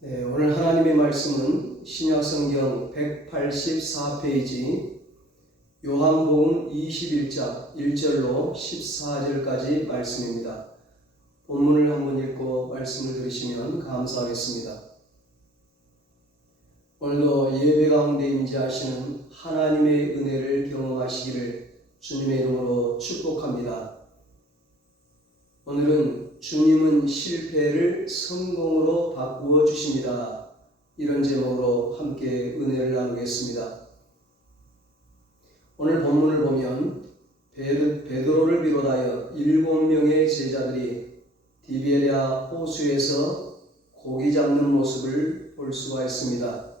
네, 오늘 하나님의 말씀은 신약성경 184페이지 요한복음 21장 1절로 14절까지 말씀입니다. 본문을 한번 읽고 말씀을 들으시면 감사하겠습니다. 오늘도 예배 가운데 임재하시는 하나님의 은혜를 경험하시기를 주님의 이름으로 축복합니다. 오늘은 주님은 실패를 성공으로 바꾸어 주십니다. 이런 제목으로 함께 은혜를 나누겠습니다. 오늘 본문을 보면 베드로를 비롯하여 7명의 제자들이 디베랴 호수에서 고기 잡는 모습을 볼 수가 있습니다.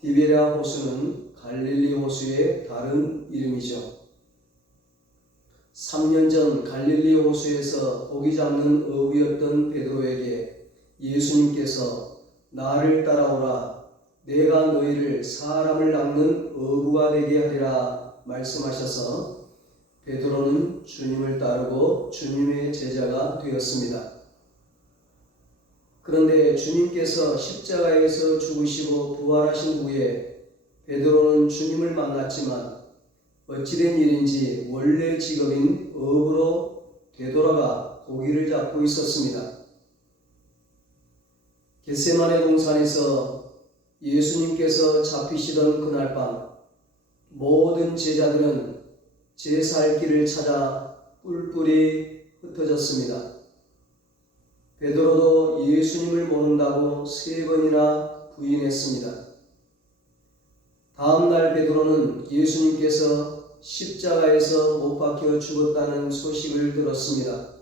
디베랴 호수는 갈릴리 호수의 다른 이름이죠. 3년 전 갈릴리 호수에서 고기 잡는 어부였던 베드로에게 예수님께서 나를 따라오라, 내가 너희를 사람을 낚는 어부가 되게 하리라 말씀하셔서 베드로는 주님을 따르고 주님의 제자가 되었습니다. 그런데 주님께서 십자가에서 죽으시고 부활하신 후에 베드로는 주님을 만났지만 어찌된 일인지 원래 직업인 어부로 되돌아가 고기를 잡고 있었습니다. 겟세마네 동산에서 예수님께서 잡히시던 그날 밤 모든 제자들은 제 살 길을 찾아 뿔뿔이 흩어졌습니다. 베드로도 예수님을 모른다고 3번이나 부인했습니다. 다음 날 베드로는 예수님께서 십자가에서 못 박혀 죽었다는 소식을 들었습니다.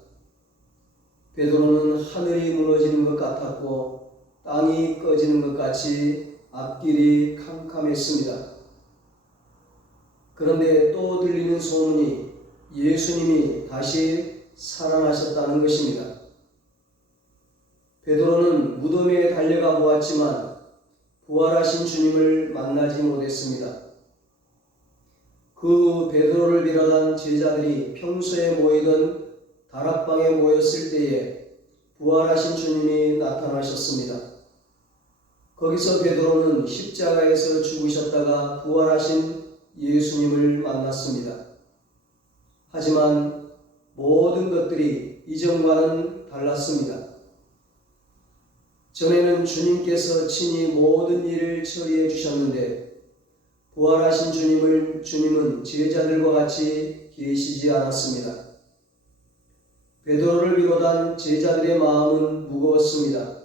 베드로는 하늘이 무너지는 것 같았고 땅이 꺼지는 것 같이 앞길이 캄캄했습니다. 그런데 또 들리는 소문이 예수님이 다시 살아나셨다는 것입니다. 베드로는 무덤에 달려가 보았지만 부활하신 주님을 만나지 못했습니다. 그 후 베드로를 비롯한 제자들이 평소에 모이던 다락방에 모였을 때에 부활하신 주님이 나타나셨습니다. 거기서 베드로는 십자가에서 죽으셨다가 부활하신 예수님을 만났습니다. 하지만 모든 것들이 이전과는 달랐습니다. 전에는 주님께서 친히 모든 일을 처리해 주셨는데 부활하신 주님은 제자들과 같이 계시지 않았습니다. 베드로를 비롯한 제자들의 마음은 무거웠습니다.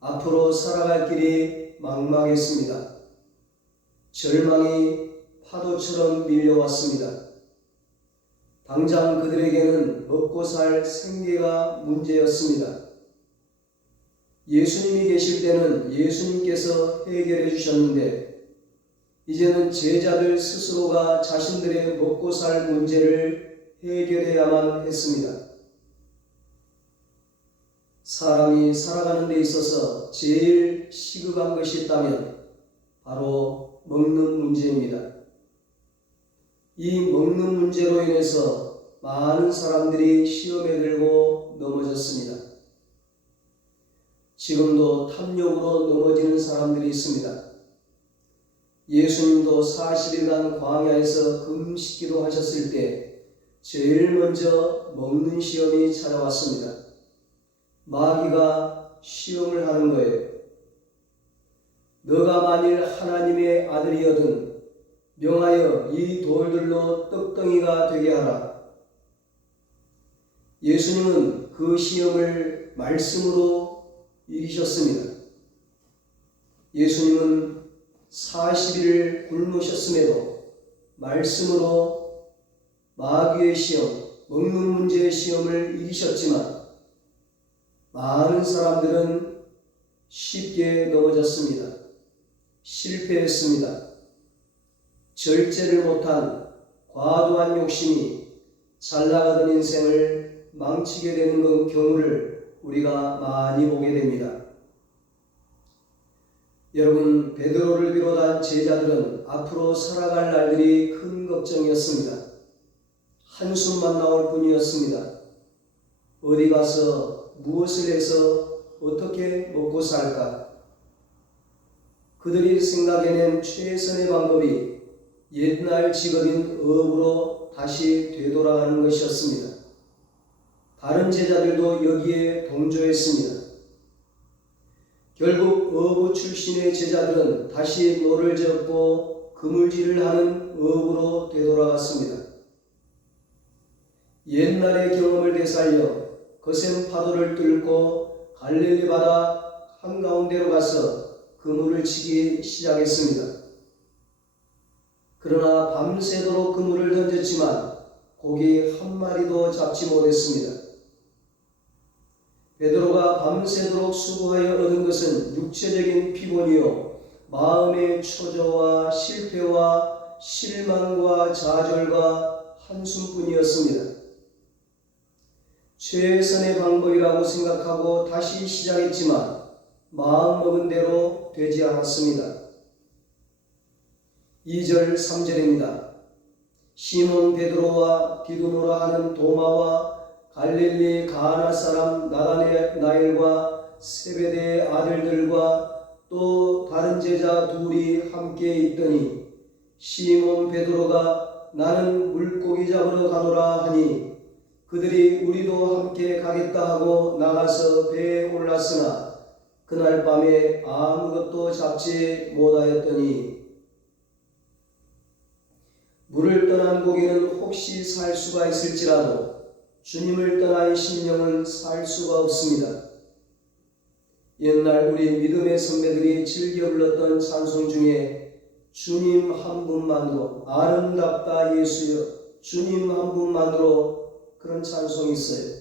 앞으로 살아갈 길이 막막했습니다. 절망이 파도처럼 밀려왔습니다. 당장 그들에게는 먹고 살 생계가 문제였습니다. 예수님이 계실 때는 예수님께서 해결해 주셨는데 이제는 제자들 스스로가 자신들의 먹고 살 문제를 해결해야만 했습니다. 사람이 살아가는 데 있어서 제일 시급한 것이 있다면 바로 먹는 문제입니다. 이 먹는 문제로 인해서 많은 사람들이 시험에 들고 넘어졌습니다. 지금도 탐욕으로 넘어지는 사람들이 있습니다. 예수님도 40일간 광야에서 금식기도 하셨을 때 제일 먼저 먹는 시험이 찾아왔습니다. 마귀가 시험을 하는 거예요. 너가 만일 하나님의 아들이거든 명하여 이 돌들로 떡덩이가 되게 하라. 예수님은 그 시험을 말씀으로 이기셨습니다. 예수님은 40일 굶으셨음에도 말씀으로 마귀의 시험, 먹는 문제의 시험을 이기셨지만 많은 사람들은 쉽게 넘어졌습니다. 실패했습니다. 절제를 못한 과도한 욕심이 잘 나가던 인생을 망치게 되는 경우를 우리가 많이 보게 됩니다. 여러분, 베드로를 비롯한 제자들은 앞으로 살아갈 날들이 큰 걱정이었습니다. 한숨만 나올 뿐이었습니다. 어디 가서 무엇을 해서 어떻게 먹고 살까? 그들이 생각해낸 최선의 방법이 옛날 직업인 어부로 다시 되돌아가는 것이었습니다. 다른 제자들도 여기에 동조했습니다. 결국 어부 출신의 제자들은 다시 노를 젓고 그물질을 하는 어부로 되돌아갔습니다. 옛날의 경험을 되살려 거센 파도를 뚫고 갈릴리 바다 한가운데로 가서 그물을 치기 시작했습니다. 그러나 밤새도록 그물을 던졌지만 고기 한 마리도 잡지 못했습니다. 베드로가 밤새도록 수고하여 얻은 것은 육체적인 피곤이요 마음의 초조와 실패와 실망과 좌절과 한숨뿐이었습니다. 최선의 방법이라고 생각하고 다시 시작했지만 마음먹은 대로 되지 않았습니다. 2절 3절입니다. 시몬 베드로와 디두모라 하는 도마와 갈릴리 가나 사람 나다나엘과 세베대의 아들들과 또 다른 제자 둘이 함께 있더니 시몬 베드로가 나는 물고기 잡으러 가노라 하니 그들이 우리도 함께 가겠다 하고 나가서 배에 올랐으나 그날 밤에 아무것도 잡지 못하였더니 물을 떠난 고기는 혹시 살 수가 있을지라도 주님을 떠난 심령은 살 수가 없습니다. 옛날 우리 믿음의 선배들이 즐겨 불렀던 찬송 중에 주님 한 분만으로 아름답다 예수여 주님 한 분만으로 그런 찬송이 있어요.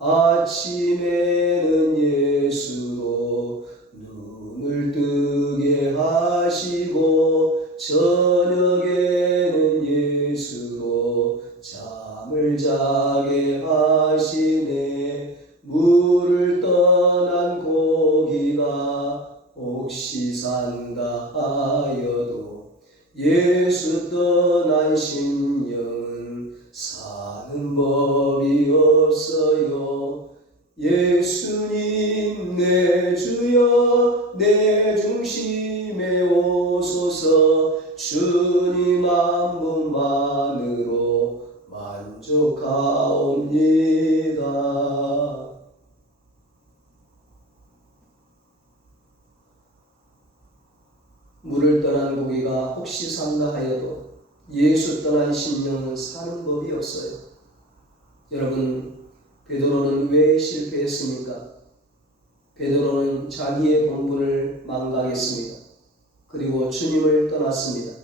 아침에는 예수로 눈을 뜨게 하시고 저녁에는 예수로 잠을 자게 하시네. 물을 떠난 고기가 혹시 산다 하여도 예수 떠난 심령은 사는 법이 없어요. 예수님 내 주여 내 중심에 오소서. 주님 한 분만으로 만족하옵니다. 물을 떠난 고기가 혹시 산다 하여도 예수 떠난 심령은 사는 법이 없어요. 여러분, 베드로는 왜 실패했습니까? 베드로는 자기의 본분을 망각했습니다. 그리고 주님을 떠났습니다.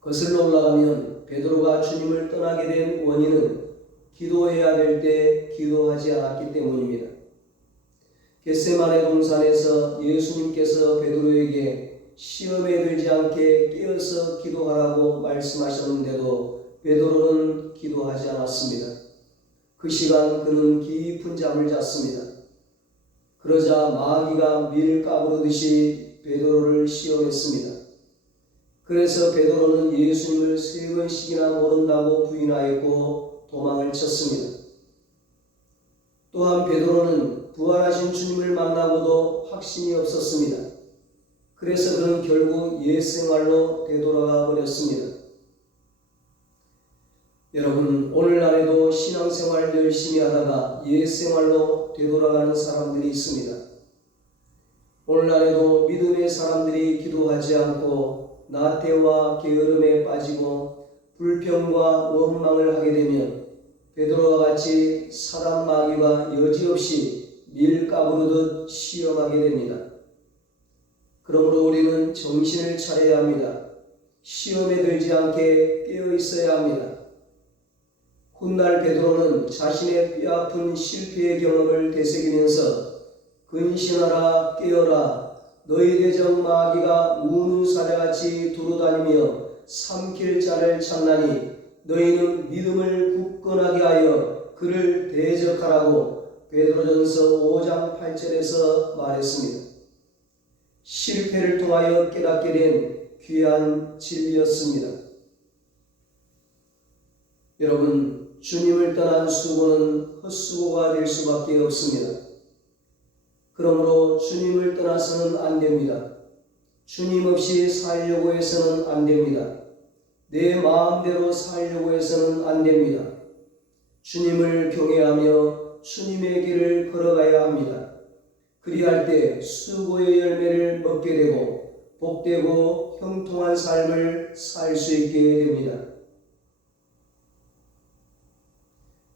거슬러 올라가면 베드로가 주님을 떠나게 된 원인은 기도해야 될 때 기도하지 않았기 때문입니다. 겟세마네 동산에서 예수님께서 베드로에게 시험에 들지 않게 깨어서 기도하라고 말씀하셨는데도 베드로는 기도하지 않았습니다. 그 시간 그는 깊은 잠을 잤습니다. 그러자 마귀가 밀 까부르듯이 베드로를 시험했습니다. 그래서 베드로는 예수님을 3번씩이나 모른다고 부인하였고 도망을 쳤습니다. 또한 베드로는 부활하신 주님을 만나고도 확신이 없었습니다. 그래서 그는 결국 옛생활로 되돌아가 버렸습니다. 여러분, 오늘날에도 신앙생활 열심히 하다가 옛생활로 되돌아가는 사람들이 있습니다. 오늘날에도 믿음의 사람들이 기도하지 않고 나태와 게으름에 빠지고 불평과 원망을 하게 되면 베드로와 같이 사단 마귀가 여지없이 밀 까부르듯 시험하게 됩니다. 그러므로 우리는 정신을 차려야 합니다. 시험에 들지 않게 깨어 있어야 합니다. 훗날 베드로는 자신의 뼈아픈 실패의 경험을 되새기면서 근신하라 깨어라 너희 대적 마귀가 우는 사자같이 두루다니며 삼킬 자를 찾나니 너희는 믿음을 굳건하게 하여 그를 대적하라고 베드로전서 5장 8절에서 말했습니다. 실패를 통하여 깨닫게 된 귀한 진리였습니다. 여러분, 주님을 떠난 수고는 헛수고가 될 수밖에 없습니다. 그러므로 주님을 떠나서는 안 됩니다. 주님 없이 살려고 해서는 안 됩니다. 내 마음대로 살려고 해서는 안 됩니다. 주님을 경외하며 주님의 길을 걸어가야 합니다. 그리할 때 수고의 열매를 먹게 되고 복되고 형통한 삶을 살 수 있게 됩니다.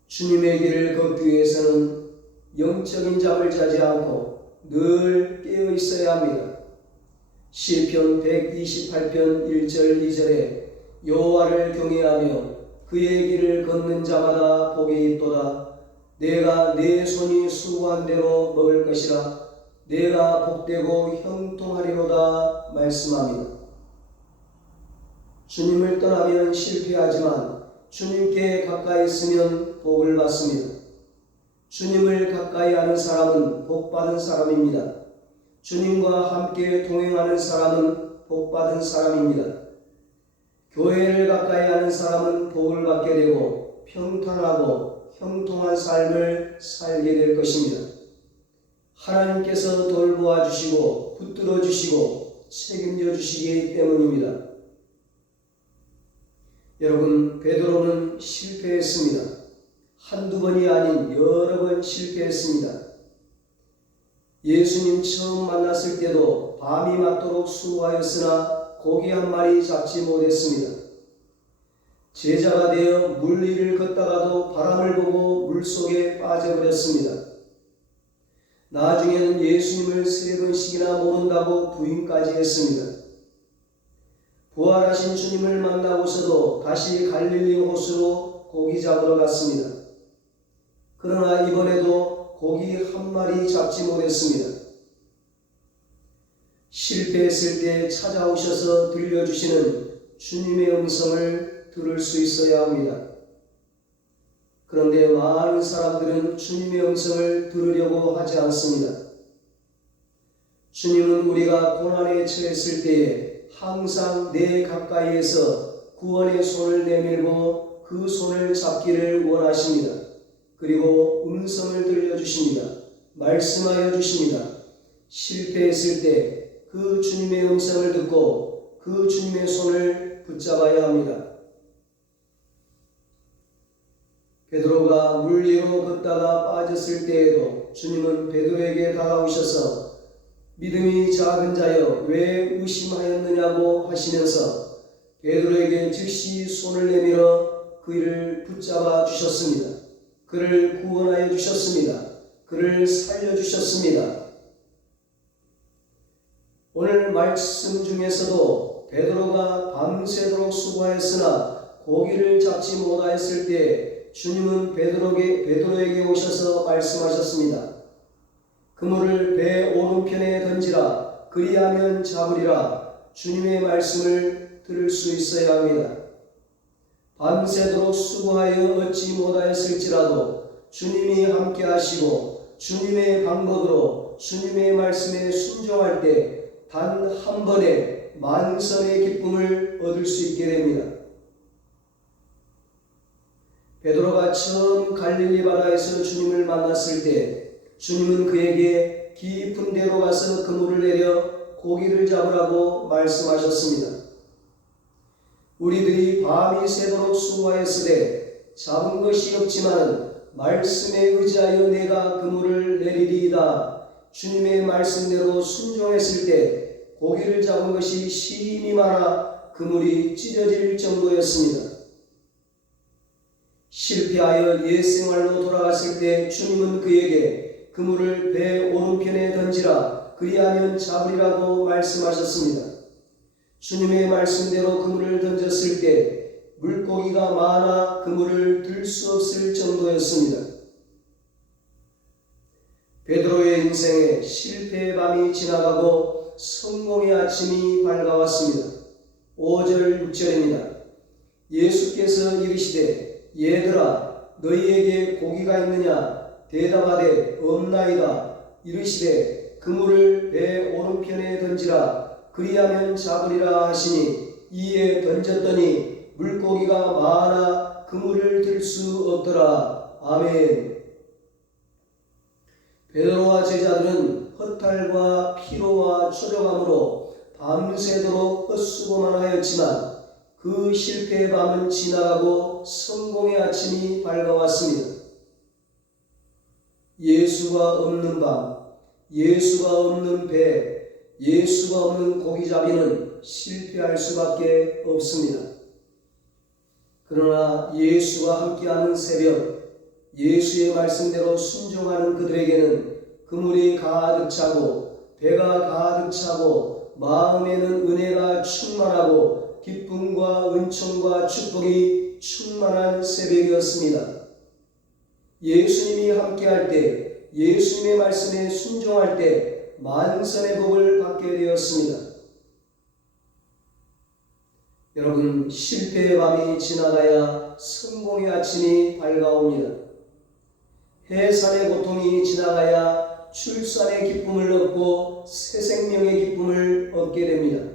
주님의 길을 걷기 위해서는 영적인 잠을 자지 않고 늘 깨어 있어야 합니다. 시편 128편 1절 2절에 여호와를 경외하며 그의 길을 걷는 자마다 복이 있도다. 내가 내 손이 수고한 대로 먹을 것이라. 내가 복되고 형통하리로다 말씀합니다. 주님을 떠나면 실패하지만 주님께 가까이 있으면 복을 받습니다. 주님을 가까이 하는 사람은 복받은 사람입니다. 주님과 함께 동행하는 사람은 복받은 사람입니다. 교회를 가까이 하는 사람은 복을 받게 되고 평탄하고 형통한 삶을 살게 될 것입니다. 하나님께서 돌보아 주시고 붙들어 주시고 책임져 주시기 때문입니다. 여러분, 베드로는 실패했습니다. 한두 번이 아닌 여러 번 실패했습니다. 예수님 처음 만났을 때도 밤이 맞도록 수고하였으나 고기 한 마리 잡지 못했습니다. 제자가 되어 물 위를 걷다가도 바람을 보고 물속에 빠져버렸습니다. 나중에는 예수님을 3번씩이나 모른다고 부인까지 했습니다. 부활하신 주님을 만나고서도 다시 갈릴리 호수로 고기 잡으러 갔습니다. 그러나 이번에도 고기 한 마리 잡지 못했습니다. 실패했을 때 찾아오셔서 들려주시는 주님의 음성을 들을 수 있어야 합니다. 그런데 많은 사람들은 주님의 음성을 들으려고 하지 않습니다. 주님은 우리가 고난에 처했을 때에 항상 내 가까이에서 구원의 손을 내밀고 그 손을 잡기를 원하십니다. 그리고 음성을 들려주십니다. 말씀하여 주십니다. 실패했을 때 그 주님의 음성을 듣고 그 주님의 손을 붙잡아야 합니다. 베드로가 물 위로 걷다가 빠졌을 때에도 주님은 베드로에게 다가오셔서 믿음이 작은 자여 왜 의심하였느냐고 하시면서 베드로에게 즉시 손을 내밀어 그를 붙잡아 주셨습니다. 그를 구원하여 주셨습니다. 그를 살려 주셨습니다. 오늘 말씀 중에서도 베드로가 밤새도록 수고하였으나 고기를 잡지 못하였을 때 주님은 베드로에게 오셔서 말씀하셨습니다. 그물을 배 오른편에 던지라. 그리하면 잡으리라. 주님의 말씀을 들을 수 있어야 합니다. 밤새도록 수고하여 얻지 못하였을지라도 주님이 함께 하시고 주님의 방법으로 주님의 말씀에 순종할 때 단 한 번에 만선의 기쁨을 얻을 수 있게 됩니다. 베드로가 처음 갈릴리 바다에서 주님을 만났을 때 주님은 그에게 깊은 데로 가서 그물을 내려 고기를 잡으라고 말씀하셨습니다. 우리들이 밤이 새도록 수고하였으되 잡은 것이 없지만 말씀에 의지하여 내가 그물을 내리리이다. 주님의 말씀대로 순종했을 때 고기를 잡은 것이 심히 많아 그물이 찢어질 정도였습니다. 실패하여 옛생활로 돌아갔을 때 주님은 그에게 그물을 배 오른편에 던지라. 그리하면 잡으리라고 말씀하셨습니다. 주님의 말씀대로 그물을 던졌을 때 물고기가 많아 그물을 들 수 없을 정도였습니다. 베드로의 인생에 실패의 밤이 지나가고 성공의 아침이 밝아왔습니다. 5절 6절입니다. 예수께서 이르시되 얘들아 너희에게 고기가 있느냐 대답하되 없나이다. 이르시되 그물을 배 오른편에 던지라. 그리하면 잡으리라 하시니 이에 던졌더니 물고기가 많아 그물을 들 수 없더라. 아멘. 베드로와 제자들은 허탈과 피로와 초조함으로 밤새도록 헛수고만 하였지만 그 실패의 밤은 지나가고 성공의 아침이 밝아왔습니다. 예수가 없는 밤, 예수가 없는 배, 예수가 없는 고기잡이는 실패할 수밖에 없습니다. 그러나 예수가 함께하는 새벽, 예수의 말씀대로 순종하는 그들에게는 그물이 가득 차고 배가 가득 차고 마음에는 은혜가 충만하고 기쁨과 은총과 축복이 충만한 새벽이었습니다. 예수님이 함께할 때, 예수님의 말씀에 순종할 때 만선의 복을 받게 되었습니다. 여러분, 실패의 밤이 지나가야 성공의 아침이 밝아옵니다. 해산의 고통이 지나가야 출산의 기쁨을 얻고 새 생명의 기쁨을 얻게 됩니다.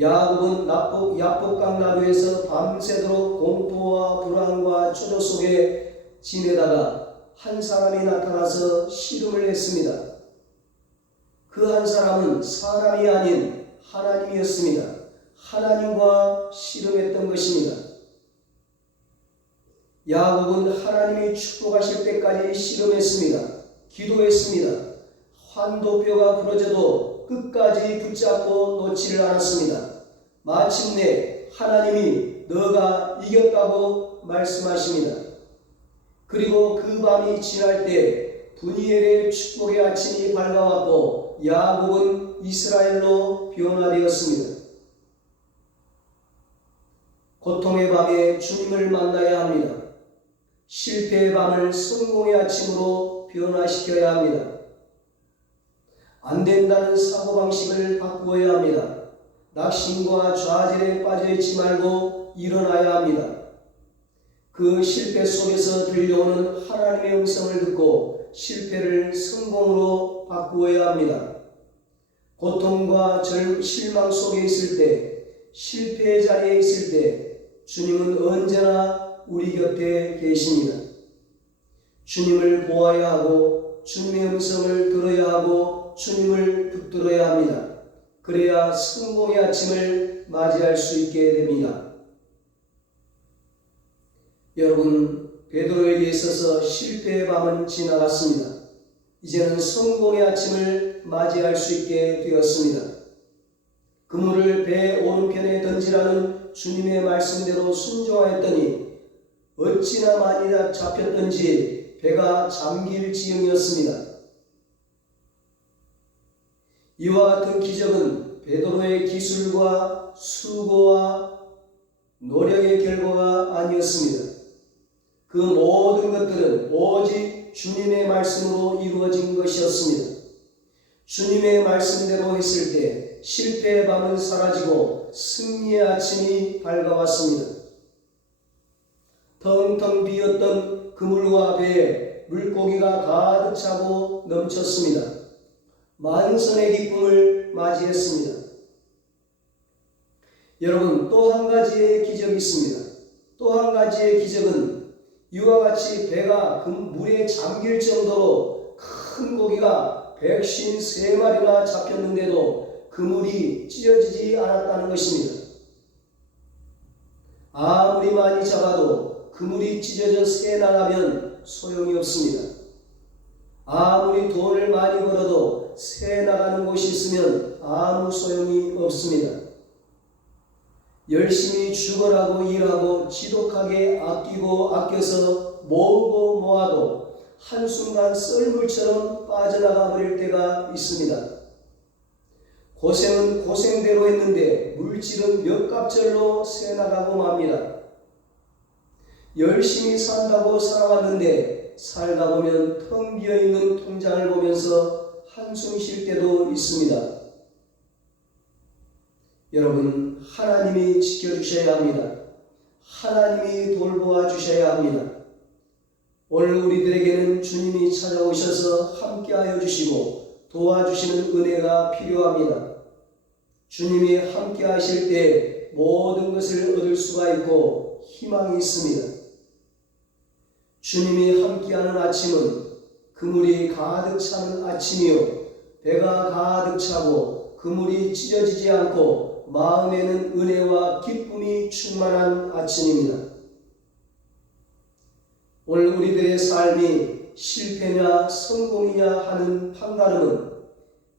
야곱은 야복강 나루에서 밤새도록 공포와 불안과 초조 속에 지내다가 한 사람이 나타나서 씨름을 했습니다. 그 한 사람은 사람이 아닌 하나님이었습니다. 하나님과 씨름했던 것입니다. 야곱은 하나님이 축복하실 때까지 씨름했습니다. 기도했습니다. 환도뼈가 부러져도 끝까지 붙잡고 놓지를 않았습니다. 마침내 하나님이 너가 이겼다고 말씀하십니다. 그리고 그 밤이 지날 때 분이엘의 축복의 아침이 밝아왔고 야곱은 이스라엘로 변화되었습니다. 고통의 밤에 주님을 만나야 합니다. 실패의 밤을 성공의 아침으로 변화시켜야 합니다. 안 된다는 사고방식을 바꾸어야 합니다. 낙심과 좌절에 빠져있지 말고 일어나야 합니다. 그 실패 속에서 들려오는 하나님의 음성을 듣고 실패를 성공으로 바꾸어야 합니다. 고통과 실망 속에 있을 때, 실패의 자리에 있을 때 주님은 언제나 우리 곁에 계십니다. 주님을 보아야 하고 주님의 음성을 들어야 하고 주님을 붙들어야 합니다. 그래야 성공의 아침을 맞이할 수 있게 됩니다. 여러분, 베드로에게 있어서 실패의 밤은 지나갔습니다. 이제는 성공의 아침을 맞이할 수 있게 되었습니다. 그물을 배 오른편에 던지라는 주님의 말씀대로 순종하였더니 어찌나 많이 잡혔던지 배가 잠길 지경이었습니다. 이와 같은 기적은 베드로의 기술과 수고와 노력의 결과가 아니었습니다. 그 모든 것들은 오직 주님의 말씀으로 이루어진 것이었습니다. 주님의 말씀대로 했을 때 실패의 밤은 사라지고 승리의 아침이 밝아왔습니다. 텅텅 비었던 그물과 배에 물고기가 가득 차고 넘쳤습니다. 만선의 기쁨을 맞이했습니다. 여러분, 또 한 가지의 기적이 있습니다. 또 한 가지의 기적은 이와 같이 배가 그 물에 잠길 정도로 큰 고기가 153마리나 잡혔는데도 그물이 찢어지지 않았다는 것입니다. 아무리 많이 잡아도 그물이 찢어져 새나가면 소용이 없습니다. 아무리 돈을 많이 벌어도 새나가는 곳이 있으면 아무 소용이 없습니다. 열심히 죽어라고 일하고 지독하게 아끼고 아껴서 모으고 모아도 한순간 썰물처럼 빠져나가 버릴 때가 있습니다. 고생은 고생대로 했는데 물질은 몇 갑절로 새나가고 맙니다. 열심히 산다고 살아왔는데 살다 보면 텅 비어있는 통장을 보면서 한숨 쉴 때도 있습니다. 여러분, 하나님이 지켜주셔야 합니다. 하나님이 돌보아 주셔야 합니다. 오늘 우리들에게는 주님이 찾아오셔서 함께하여 주시고 도와주시는 은혜가 필요합니다. 주님이 함께하실 때 모든 것을 얻을 수가 있고 희망이 있습니다. 주님이 함께하는 아침은 그물이 가득 차는 아침이요 배가 가득 차고 그물이 찢어지지 않고 마음에는 은혜와 기쁨이 충만한 아침입니다. 오늘 우리들의 삶이 실패냐 성공이냐 하는 판가름은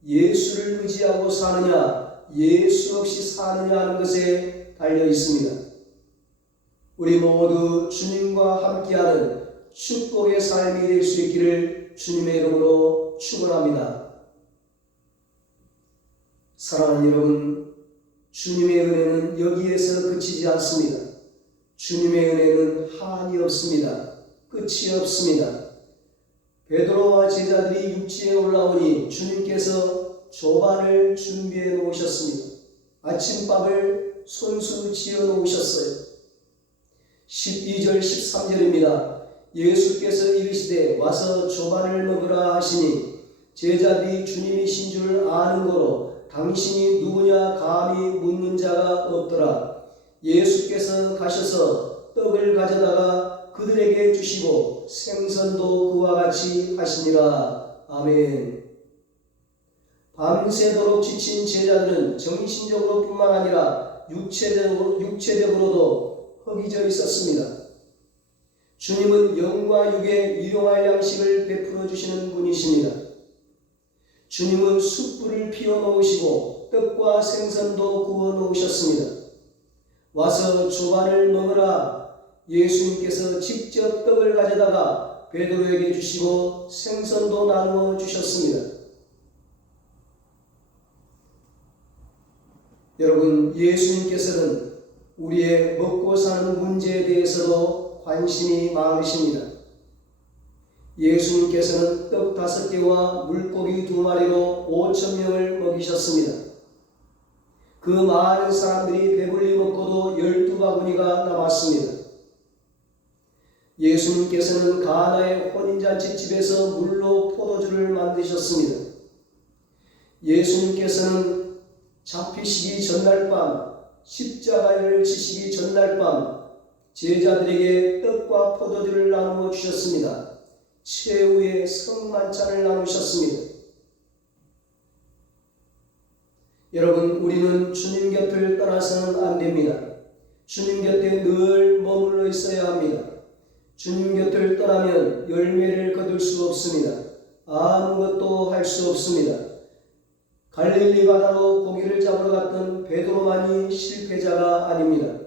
예수를 의지하고 사느냐 예수 없이 사느냐 하는 것에 달려 있습니다. 우리 모두 주님과 함께하는 축복의 삶이 될 수 있기를 주님의 이름으로 축원합니다. 사랑하는 여러분, 주님의 은혜는 여기에서 그치지 않습니다. 주님의 은혜는 한이 없습니다. 끝이 없습니다. 베드로와 제자들이 육지에 올라오니 주님께서 조반을 준비해 놓으셨습니다. 아침밥을 손수 지어 놓으셨어요. 12절 13절입니다. 예수께서 이르시되 와서 조반을 먹으라 하시니 제자들이 주님이신 줄 아는 거로 당신이 누구냐 감히 묻는 자가 없더라. 예수께서 가셔서 떡을 가져다가 그들에게 주시고 생선도 그와 같이 하시니라. 아멘. 밤새도록 지친 제자들은 정신적으로 뿐만 아니라 육체적으로도 허기져 있었습니다. 주님은 영과 육의 일용할 양식을 베풀어 주시는 분이십니다. 주님은 숯불을 피워 놓으시고 떡과 생선도 구워 놓으셨습니다. 와서 조반을 먹으라. 예수님께서 직접 떡을 가져다가 베드로에게 주시고 생선도 나누어 주셨습니다. 여러분, 예수님께서는 우리의 먹고 사는 문제에 대해서도 관심이 많으십니다. 예수님께서는 떡 5개와 물고기 2마리로 5,000명을 먹이셨습니다. 그 많은 사람들이 배불리 먹고도 12바구니가 남았습니다. 예수님께서는 가나의 혼인잔치집에서 물로 포도주를 만드셨습니다. 예수님께서는 잡히시기 전날 밤, 십자가를 지시기 전날 밤 제자들에게 떡과 포도주를 나누어 주셨습니다. 최후의 성만찬을 나누셨습니다. 여러분, 우리는 주님 곁을 떠나서는 안 됩니다. 주님 곁에 늘 머물러 있어야 합니다. 주님 곁을 떠나면 열매를 거둘 수 없습니다. 아무것도 할 수 없습니다. 갈릴리 바다로 고기를 잡으러 갔던 베드로만이 실패자가 아닙니다.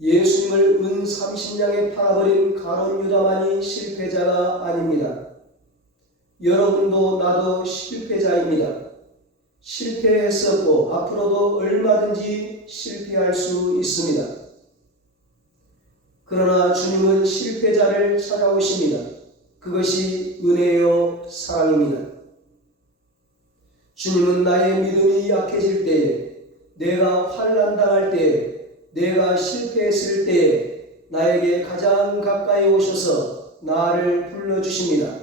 예수님을 은 30냥에 팔아버린 가룟 유다만이 실패자가 아닙니다. 여러분도 나도 실패자입니다. 실패했었고 앞으로도 얼마든지 실패할 수 있습니다. 그러나 주님은 실패자를 찾아오십니다. 그것이 은혜요 사랑입니다. 주님은 나의 믿음이 약해질 때에, 내가 환난 당할 때에, 내가 실패했을 때에 나에게 가장 가까이 오셔서 나를 불러주십니다.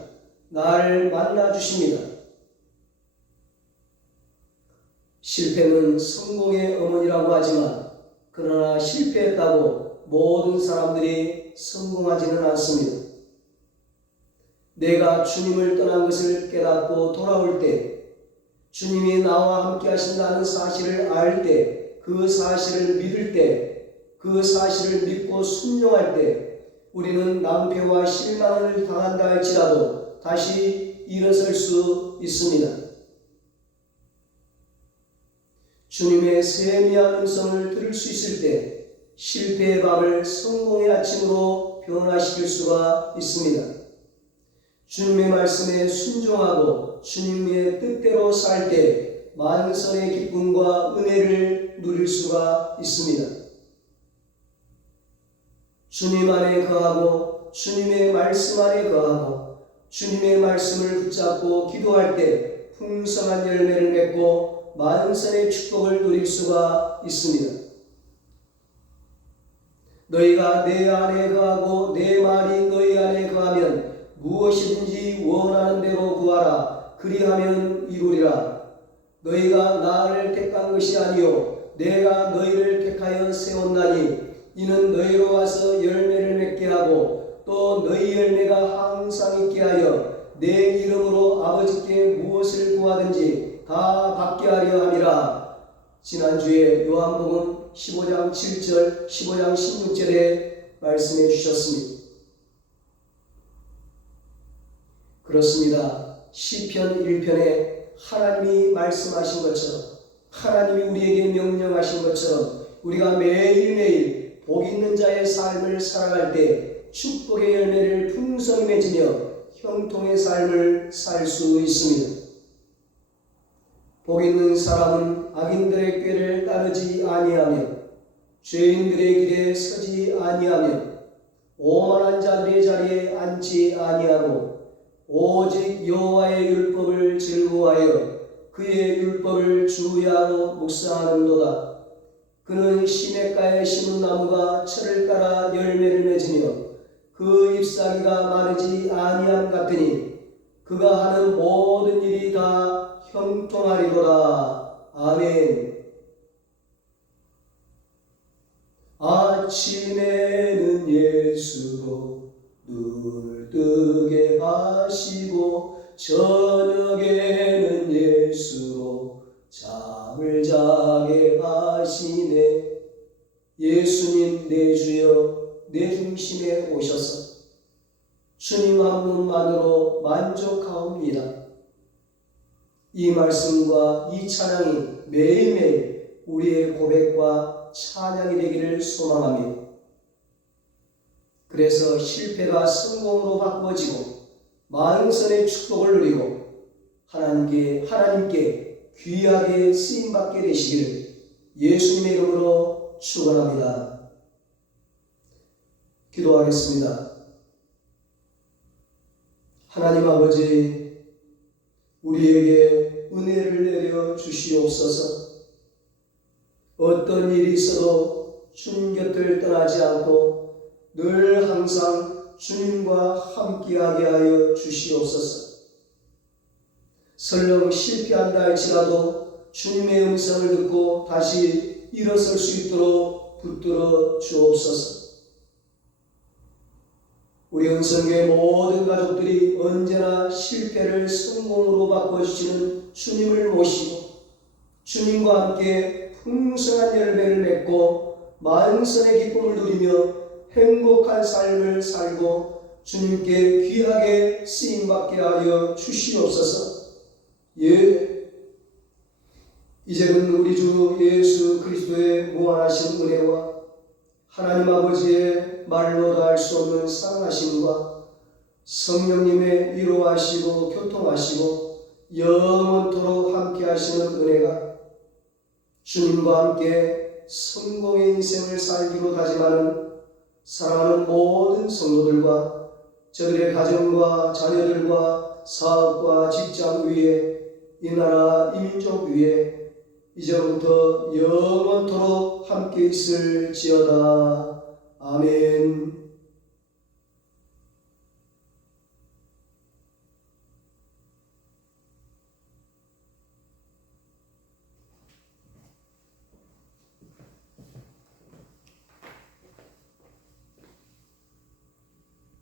나를 만나주십니다. 실패는 성공의 어머니라고 하지만 그러나 실패했다고 모든 사람들이 성공하지는 않습니다. 내가 주님을 떠난 것을 깨닫고 돌아올 때, 주님이 나와 함께 하신다는 사실을 알 때, 그 사실을 믿을 때, 그 사실을 믿고 순종할 때 우리는 낭패와 실망을 당한다 할지라도 다시 일어설 수 있습니다. 주님의 세미한 음성을 들을 수 있을 때 실패의 밤을 성공의 아침으로 변화시킬 수가 있습니다. 주님의 말씀에 순종하고 주님의 뜻대로 살 때 만선의 기쁨과 은혜를 누릴 수가 있습니다. 주님 안에 거하고 주님의 말씀 안에 거하고 주님의 말씀을 붙잡고 기도할 때 풍성한 열매를 맺고 만선의 축복을 누릴 수가 있습니다. 너희가 내 안에 거하고 내 말이 너희 안에 거하면 무엇이든지 원하는 대로 구하라. 그리하면 이루리라. 너희가 나를 택한 것이 아니요 내가 너희를 택하여 세웠나니 이는 너희로 와서 열매를 맺게 하고 또 너희 열매가 항상 있게 하여 내 이름으로 아버지께 무엇을 구하든지 다 받게 하려 함이라. 지난주에 요한복음 15장 7절 15장 16절에 말씀해 주셨습니다. 그렇습니다. 시편 1편에 하나님이 말씀하신 것처럼, 하나님이 우리에게 명령하신 것처럼 우리가 매일매일 복 있는 자의 삶을 살아갈 때 축복의 열매를 풍성히 맺으며 형통의 삶을 살 수 있습니다. 복 있는 사람은 악인들의 꾀를 따르지 아니하며 죄인들의 길에 서지 아니하며 오만한 자들의 자리에 앉지 아니하고 오직 여호와의 율법을 즐거워하여 그의 율법을 주야로 묵상하는도다. 그는 시냇가에 심은 나무가 철을 따라 열매를 맺으며 그 잎사귀가 마르지 아니함 같으니 그가 하는 모든 일이 다 형통하리로다. 아멘. 아침에는 예수로 눈을 뜨게 하시고 저녁에는 예수로 잠을 자게 하시네. 예수님 내 주여 내 중심에 오셔서 주님 한 분만으로 만족하옵니다. 이 말씀과 이 찬양이 매일매일 우리의 고백과 찬양이 되기를 소망합니다. 그래서 실패가 성공으로 바꿔지고 만선의 축복을 누리고 하나님께 귀하게 쓰임받게 되시기를 예수님의 이름으로 축원합니다. 기도하겠습니다. 하나님 아버지, 우리에게 은혜를 내려 주시옵소서. 어떤 일이 있어도 주님 곁을 떠나지 않고 늘 항상 주님과 함께하게 하여 주시옵소서. 설령 실패한다 할지라도 주님의 음성을 듣고 다시 일어설 수 있도록 붙들어 주옵소서. 우리 은성교회 모든 가족들이 언제나 실패를 성공으로 바꿔주시는 주님을 모시고 주님과 함께 풍성한 열매를 맺고 만선의 기쁨을 누리며 행복한 삶을 살고 주님께 귀하게 쓰임받게 하여 주시옵소서. 이제는 우리 주 예수 그리스도의 무한하신 은혜와 하나님 아버지의 말로 다 할 수 없는 사랑하심과 성령님의 위로하시고 교통하시고 영원토록 함께 하시는 은혜가 주님과 함께 성공의 인생을 살기로 다짐하는 사랑하는 모든 성도들과 저들의 가정과 자녀들과 사업과 직장 위에 이 나라 이 민족 위에 이제부터 영원토록 함께 있을지어다. 아멘.